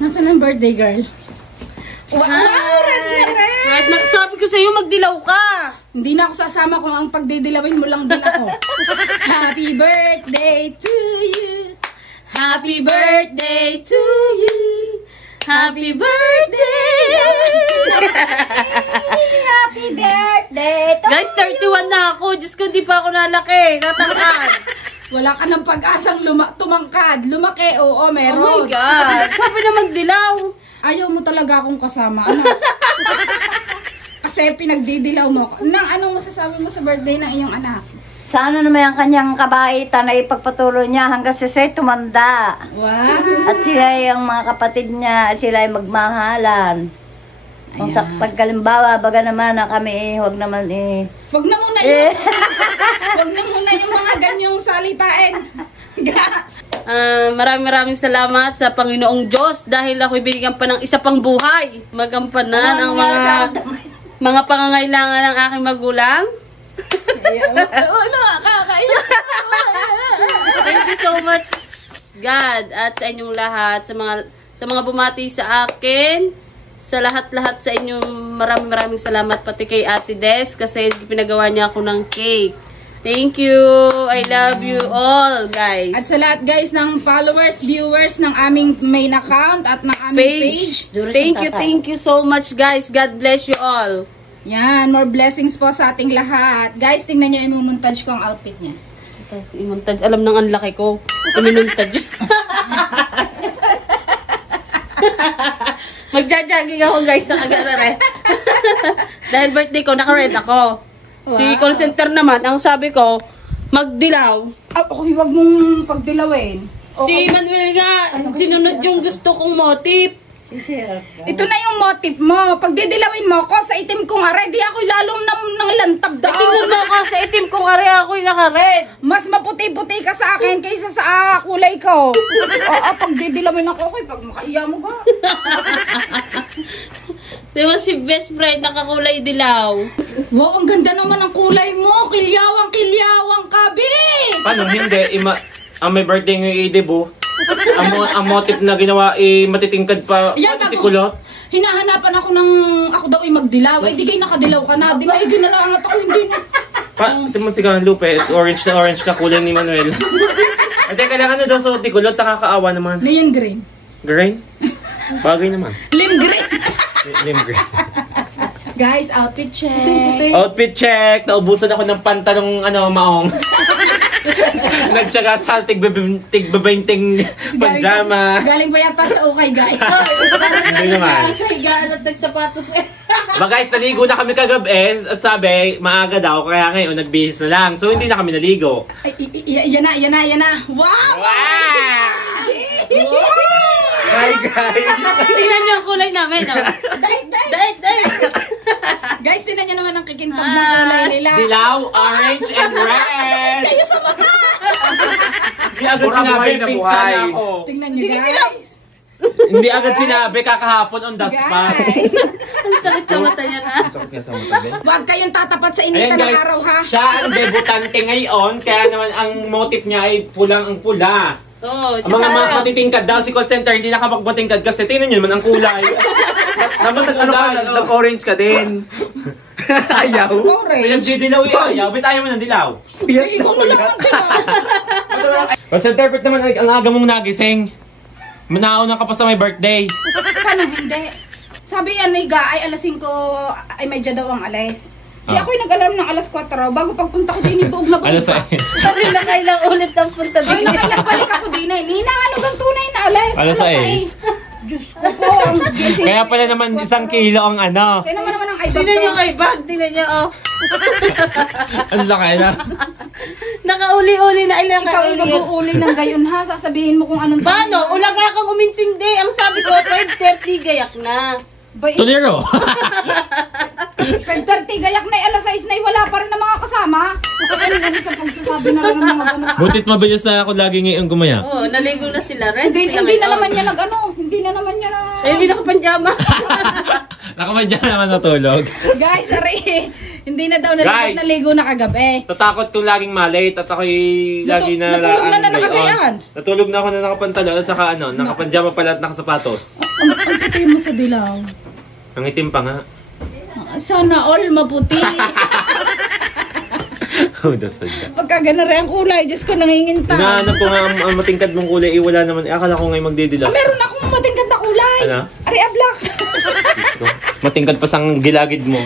Nasaan ang birthday girl? Wow, red na red! Sabi ko sa'yo, magdilaw ka! Hindi na ako sasama kung ang pagdidilawin mo lang din ako. Happy birthday to you! Happy birthday to you! Happy birthday! Happy birthday to Guys, 31 na ako. Diyos ko, di pa ako nalaki. Natangkad. Wala ka ng pag-asang tumangkad. Lumaki, oo, Oh meron. my God. Sabi na magdilaw. Ayaw mo talaga akong kasama. Ano? Kasi pinagdidilaw mo ako. Anong masasabi mo sa birthday ng iyong anak? Sana naman ang kanyang kabaitan ay ipagpatuloy niya hanggang sa tumanda. Wow! At sila yung mga kapatid niya, sila ay magmahalan. Kung sa pagkalimbawa, baga naman na kami huwag naman Wag na muna yung, wag na muna yung mga ganyong salitain. Maraming salamat sa Panginoong Diyos dahil ako'y binigyan pa ng isa pang buhay. Magampanan ang mga pangangailangan ng aking magulang. Thank you so much, God, at sa inyong lahat, sa mga bumati sa akin. Sa lahat-lahat sa inyo, maraming salamat pati kay Ate Des kasi pinagawa niya ako ng cake. Thank you. I love you all, guys. At sa lahat, guys, ng followers, viewers ng aming main account at ng aming page. Thank you so much, guys. God bless you all. Yan, more blessings po sa ating lahat. Guys, tingnan niyo, imumontage ko ang outfit niya. Tapos imontage, alam ng ang laki ko. Iminontage. Magja-jogging ako, guys, sa kagara. Dahil birthday ko, naka-red ako. Wow. Si call center naman, ang sabi ko, magdilaw. Okay, wag mong pagdilawin. Okay. Si Manuel nga, sinunod yung gusto kong motif. Ito na yung motif mo. Pagdidilawin mo ko sa itim kong are, di ako'y lalong nang lantab daw. Tingnan mo ako sa itim kong are, ako'y naka-red. Mas maputi-puti ka sa akin kaysa sa kulay ko. Pagdidilawin ako, okay, pag makaiya mo ka. Diba si best friend nakakulay dilaw? Wow, ang ganda naman ang kulay mo. Kilyawang kabi. Paano hindi? Ang may birthday ng i-debut. Ang motif na ginawa matitingkad pa. Yan, si kulot. Hinahanapan ako ako daw ay magdilaw. Di kayo nakadilaw ka na. Di maigi na lang at ako hindi na. Ito mo si Lupe, orange na orange ka kulay ni Manuel. At teka lang, ano daw suot ni kulot? Nakakaawa naman. Neon green. Green? Bagay naman. Lim green. Lim green. Guys, outfit check. Outfit check! Naubusan ako ng pantalong maong. Nagtsaga sa tig-babainting pajama. Galing pa yata sa okay, guys. Hindi naman. Nagsahigaan at nagsapatos Guys, naligo na kami kagabi at sabi, maaga daw, kaya ngayon nagbihis na lang. So, hindi na kami naligo. Yan na. Wow! Hi, guys! Tingnan niyo ang kulay namin, no? Dait! Guys, tingnan niyo naman ang kikintab ng kulay nila. Dilaw, orange, and red! Kayo sa mata! Hindi agad sinabi, pinsan ako. Tingnan niyo, guys. Hindi agad sinabi, kakahapon on the spot. Ang sakit na mata niya na. Sakit nga sa mata, Ben. Huwag kayong tatapat sa initan ng araw, ha? Siya ang debutante ngayon, kaya naman ang motif niya ay pulang-pula. Oh, Ang mga matitingkad daw si call center, hindi nakapagpatingkad kasi tingnan nyo naman ang kulay. Naman nag-orange ka din. Ayaw. Orange? Pinagdidilaw yung ayaw. Ba't ayaw mo ng dilaw? Ikaw mo lang ang dilaw. Call center, ba't naman ang aga mong nagising? Manauna ka pa sa may birthday. Paano hindi? Sabi Ga ay alas 5 ay medya daw ang alas. Di ako'y nag-alarm ng alas 4 bago pagpunta ko din buog na buog. Alas 6. Sabi na kailang ulit ang punta Ay, din. nakailang balik ako din eh. Ninang gang tunay na alas. Alas 6. Diyos ko po. Kaya pala naman 1 kilo ang ano. Kaya naman ang ibag Tingnan niyo kay bag, tingnan niyo, oh. Ang laki na. Nakauli-uli na ilang Ikaw ay mag-uuli ng gayon ha. Sasabihin mo kung anong... Paano? Ulaga kang umintindi. Ang sabi ko, 5:30 gayak na. Tuliro. 5:30 gayak na alas 6 na wala pa rin ng mga kasama. Ano sa pagsasabi na rin ng mga gano'n. Butit mabilis na ako lagi ngayon gumaya. Oo, naligo na sila. Red Hindi sila na ngayon. naman niya nag-ano. Hindi na naman niya na... Eh, hindi nakapanjama. Nakamadya naman natulog. Guys, sorry. Hindi na daw nalabot Guys! na ligo na kagabi. Sa takot kong laging malate at ako'y lagi na natulog na laang nakagayan. gayon. Natulog na ako na nakapantalon at saka nakapanjama pala at nakasapatos. Ang puti mo sa dilaw. Ang itim pa nga. Sana all maputi. Oh, dasal ka. Pagka gana rin ang kulay, Diyos ko, nanginginta. Hinahanap ko nga ang matingkad mong kulay, wala naman. Akala ko ngayon magdidilaw. Meron akong matingkad na kulay. Ano? Aria black. Matingkad pa sang gilagid mo.